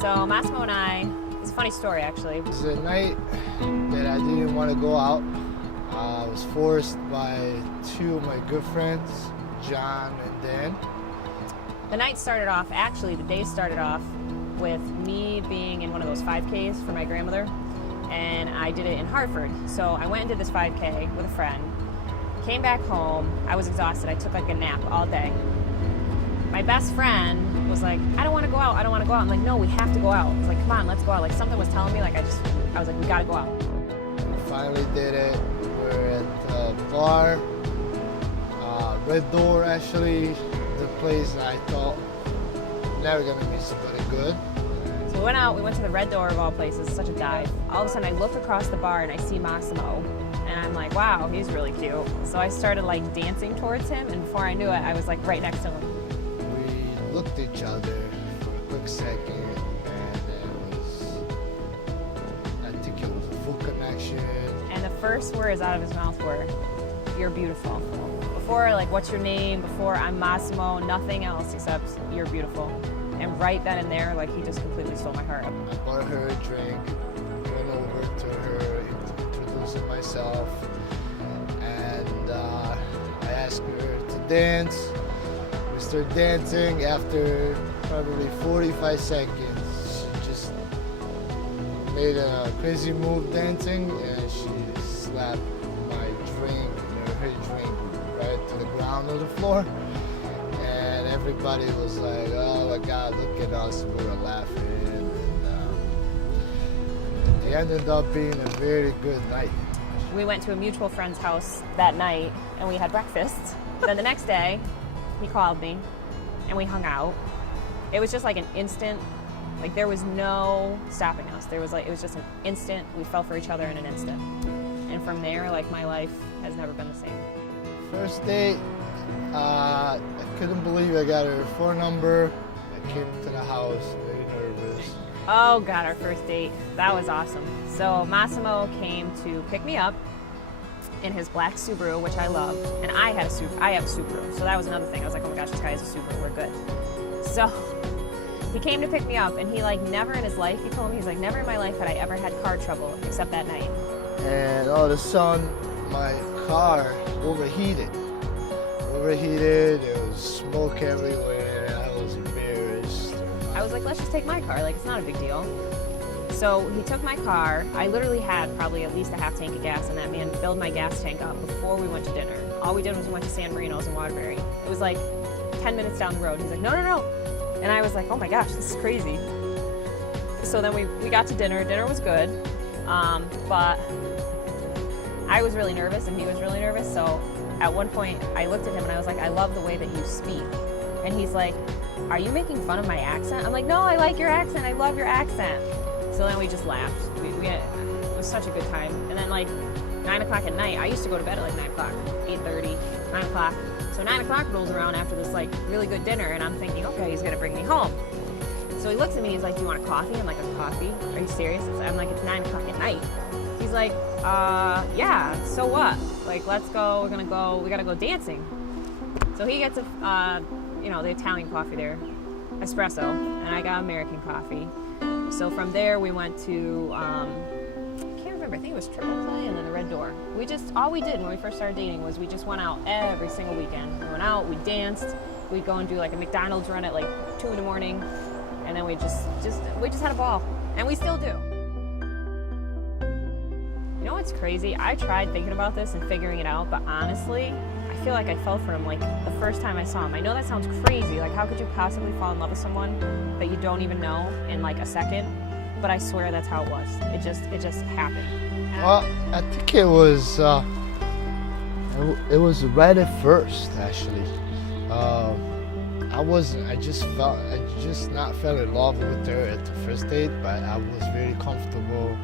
So Massimo and I, it's a funny story actually. It's a night that I didn't want to go out. I was forced by two of my good friends, John and Dan. The night started off, actually the day started off with me being in one of those 5Ks for my grandmother, and I did it in Hartford. So I went and did this 5K with a friend, came back home, I was exhausted, I took like a nap all day. My best friend was like, I don't want to go out, I don't want to go out. I'm like, no, we have to go out. I was like, come on, let's go out. Like something was telling me, like I was like, we gotta go out. We finally did it. We're at the bar, Red Door actually, the place I thought never gonna meet somebody good. So we went out, we went to the Red Door of all places, such a dive. All of a sudden I look across the bar and I see Massimo, and I'm like, wow, he's really cute. So I started like dancing towards him, and before I knew it, I was like right next to him. We looked at each other for a quick second, and I think it was a full connection. And the first words out of his mouth were, you're beautiful. Before, like, what's your name? Before, I'm Massimo, nothing else except you're beautiful. And right then and there, like, he just completely stole my heart. I bought her a drink, went over to her, introducing myself, and I asked her to dance. We started dancing. After probably 45 seconds, she just made a crazy move dancing, and she slapped my drink, her drink, right to the ground on the floor. And everybody was like, oh my God, look at us. We were laughing. And it ended up being a very good night. We went to a mutual friend's house that night and we had breakfast. Then the next day, he called me and we hung out. It was just like an instant, like there was no stopping us. It was just an instant, we fell for each other in an instant. And from there, like my life has never been the same. First date, I couldn't believe I got her phone number. I came to the house, very nervous. Oh God, our first date, that was awesome. So Massimo came to pick me up in his black Subaru, which I love, and I have a Subaru, so that was another thing. I was like, oh my gosh, this guy has a Subaru, we're good. So he came to pick me up, and he like never in his life, he told me, he's like, never in my life had I ever had car trouble except that night. And all of a sudden, my car overheated. There was smoke everywhere. I was embarrassed. I was like, let's just take my car, like it's not a big deal. So he took my car. I literally had probably at least a half tank of gas, and that man filled my gas tank up before we went to dinner. All we did was we went to San Marino's in Waterbury. It was like 10 minutes down the road. He's like, no, no, no. And I was like, oh my gosh, this is crazy. So then we got to dinner. Dinner was good, but I was really nervous and he was really nervous. So at one point I looked at him and I was like, I love the way that you speak. And he's like, are you making fun of my accent? I'm like, no, I like your accent. I love your accent. So then we just laughed. It was such a good time. And then like 9 o'clock at night, I used to go to bed at like 9 o'clock, 8:30, 9 o'clock. So 9 o'clock rolls around after this like really good dinner and I'm thinking, okay, he's gonna bring me home. So he looks at me, he's like, do you want a coffee? I'm like, a coffee? Are you serious? I'm like, it's 9 o'clock at night. He's like, yeah, so what? Like, let's go, we gotta go dancing. So he gets the Italian coffee there, espresso, and I got American coffee. So from there we went to, I can't remember, I think it was Chipotle and then the Red Door. All we did when we first started dating was we just went out every single weekend. We went out, we danced, we'd go and do like a McDonald's run at like 2 in the morning, and then we just had a ball, and we still do. You know what's crazy? I tried thinking about this and figuring it out, but honestly, I feel like I fell for him like the first time I saw him. I know that sounds crazy, like how could you possibly fall in love with someone that you don't even know in like a second? But I swear that's how it was. It just happened. Well, I think it was right at first actually. I just not fell in love with her at the first date, but I was very comfortable,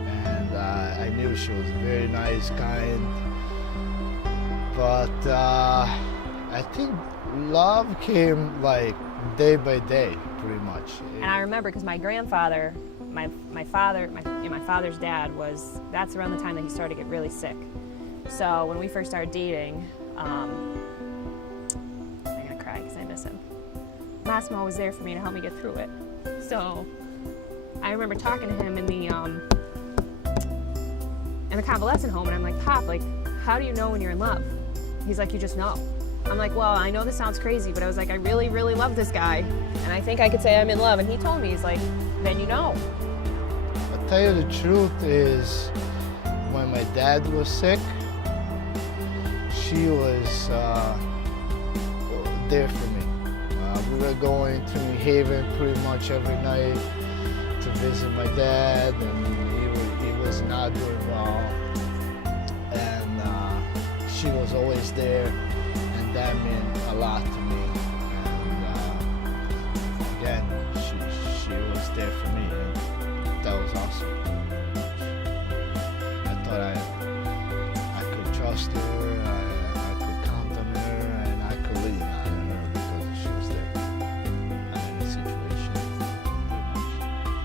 and I knew she was very nice, kind. But I think love came like day by day, pretty much. And I remember because my grandfather, my father's dad that's around the time that he started to get really sick. So when we first started dating, I'm gonna cry because I miss him. Massimo was there for me to help me get through it. So I remember talking to him in the convalescent home, and I'm like, Pop, like, how do you know when you're in love? He's like, you just know. I'm like, well, I know this sounds crazy, but I was like, I really, really love this guy, and I think I could say I'm in love. And he told me, he's like, then you know. I'll tell you the truth is, when my dad was sick, she was there for me. We were going to New Haven pretty much every night to visit my dad, and he was not doing well. And she was always there, and that meant a lot to me. And again, she was there for me, and that was awesome. I thought I could trust her, I could count on her, and I could lean on her because she was there. I'm in a situation.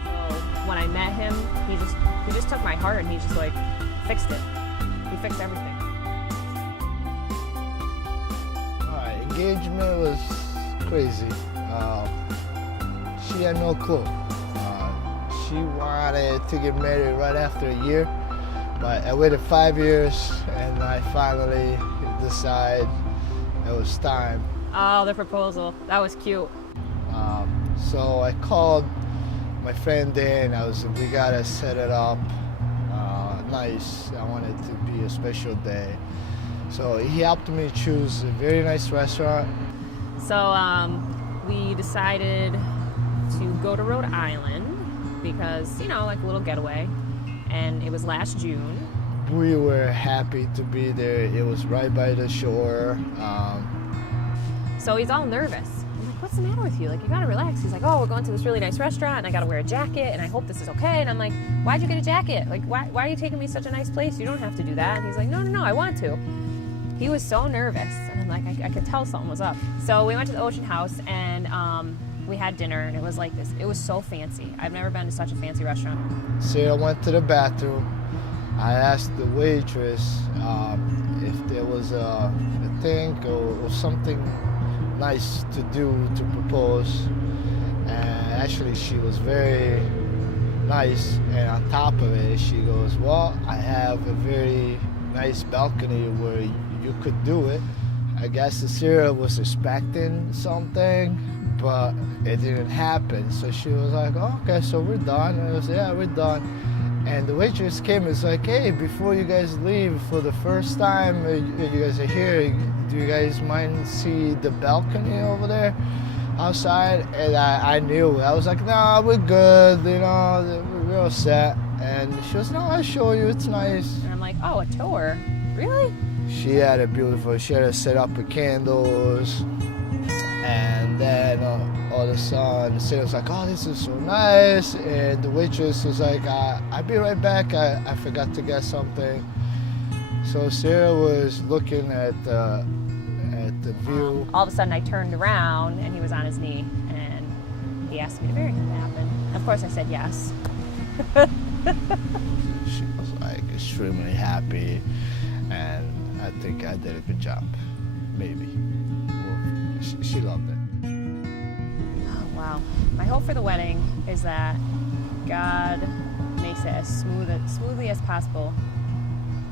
So when I met him, he just took my heart and he just like fixed it. He fixed everything. Alright, engagement was crazy. She had no clue. She wanted to get married right after a year, but I waited 5 years and I finally decided it was time. Oh, the proposal. That was cute. So I called my friend Dan. We gotta set it up nice. I want it to be a special day. So he helped me choose a very nice restaurant. So we decided to go to Rhode Island because, you know, like a little getaway. And it was last June. We were happy to be there. It was right by the shore. So he's all nervous. I'm like, what's the matter with you? Like, you gotta relax. He's like, oh, we're going to this really nice restaurant and I gotta wear a jacket and I hope this is okay. And I'm like, why'd you get a jacket? Like, why are you taking me to such a nice place? You don't have to do that. And he's like, no, I want to. He was so nervous. And I'm like, I could tell something was up. So we went to the Ocean House and we had dinner and it was like this. It was so fancy. I've never been to such a fancy restaurant. Sarah went to the bathroom. I asked the waitress if there was a thing or something nice to do to propose. And actually she was very nice, and on top of it she goes, well, I have a very nice balcony where you could do it. I guess Sarah was expecting something, but it didn't happen. So she was like, oh, okay, so we're done. And I was, yeah, we're done. And the waitress came and was like, hey, before you guys leave, for the first time you guys are here, do you guys mind see the balcony over there outside? And I knew. I was like, no, we're good, you know, we're all set. And she was, no, I'll show you, it's nice. And I'm like, oh, a tour? Really? She had it beautiful. She had it set up with candles. And then all of a sudden, Sarah was like, oh, this is so nice. And the waitress was like, I'll be right back. I forgot to get something. So Sarah was looking at the view. All of a sudden, I turned around, and he was on his knee, and he asked me to marry him. What happened? Of course, I said yes. She was like extremely happy, and I think I did a good job. Maybe. She loved it. Oh, wow. My hope for the wedding is that God makes it as smoothly as possible,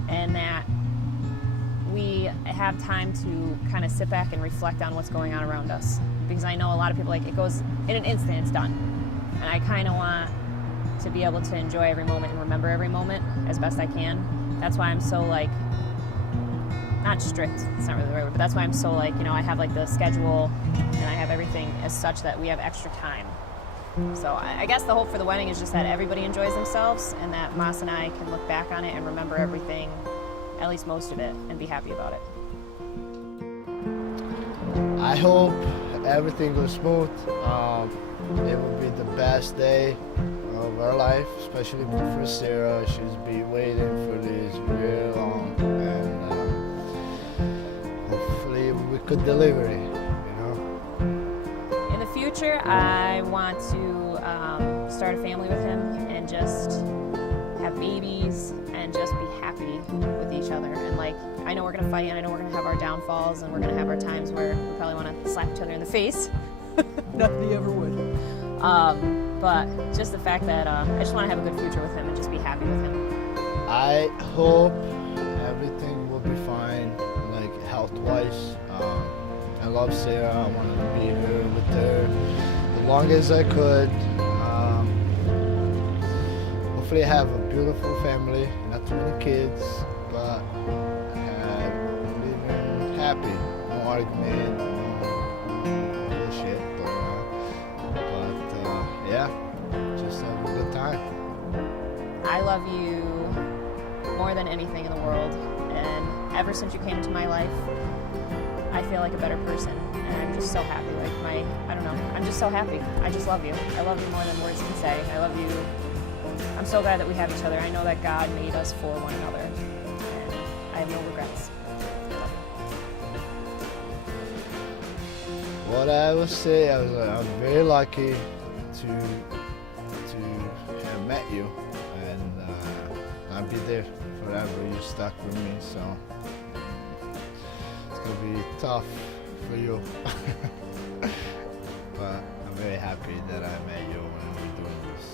and that we have time to kind of sit back and reflect on what's going on around us. Because I know a lot of people, like, it goes in an instant, it's done. And I kind of want to be able to enjoy every moment and remember every moment as best I can. That's why I'm so, like, not strict, it's not really the right word, but that's why I'm so, like, you know, I have, like, the schedule and I have everything as such that we have extra time. So I guess the hope for the wedding is just that everybody enjoys themselves and that Mas and I can look back on it and remember everything, at least most of it, and be happy about it. I hope everything goes smooth. It will be the best day of our life, especially for Sarah. She's been waiting for this very long, and hopefully we could deliver it, you know? In the future, I want to start a family with him and just have babies and just be happy with each other. And, like, I know we're gonna fight and I know we're gonna have our downfalls and we're gonna have our times where we probably wanna slap each other in the face. Not that he ever would. But just the fact that I just want to have a good future with him and just be happy with him. I hope everything will be fine, like health-wise. I love Sarah. I wanted to be here with her as long as I could. Hopefully, I have a beautiful family, not too many kids, but living happy. No argument, no bullshit. But yeah, just have a good time. I love you more than anything in the world, and ever since you came into my life, I feel like a better person, and I'm just so happy. Like I don't know, I'm just so happy. I just love you. I love you more than words can say. I love you. I'm so glad that we have each other. I know that God made us for one another, and I have no regrets. Love you. What I would say, I'm very lucky to have met you, and I'll be there forever. You stuck with me, so it's gonna be tough for you. But I'm very happy that I met you and we're doing this.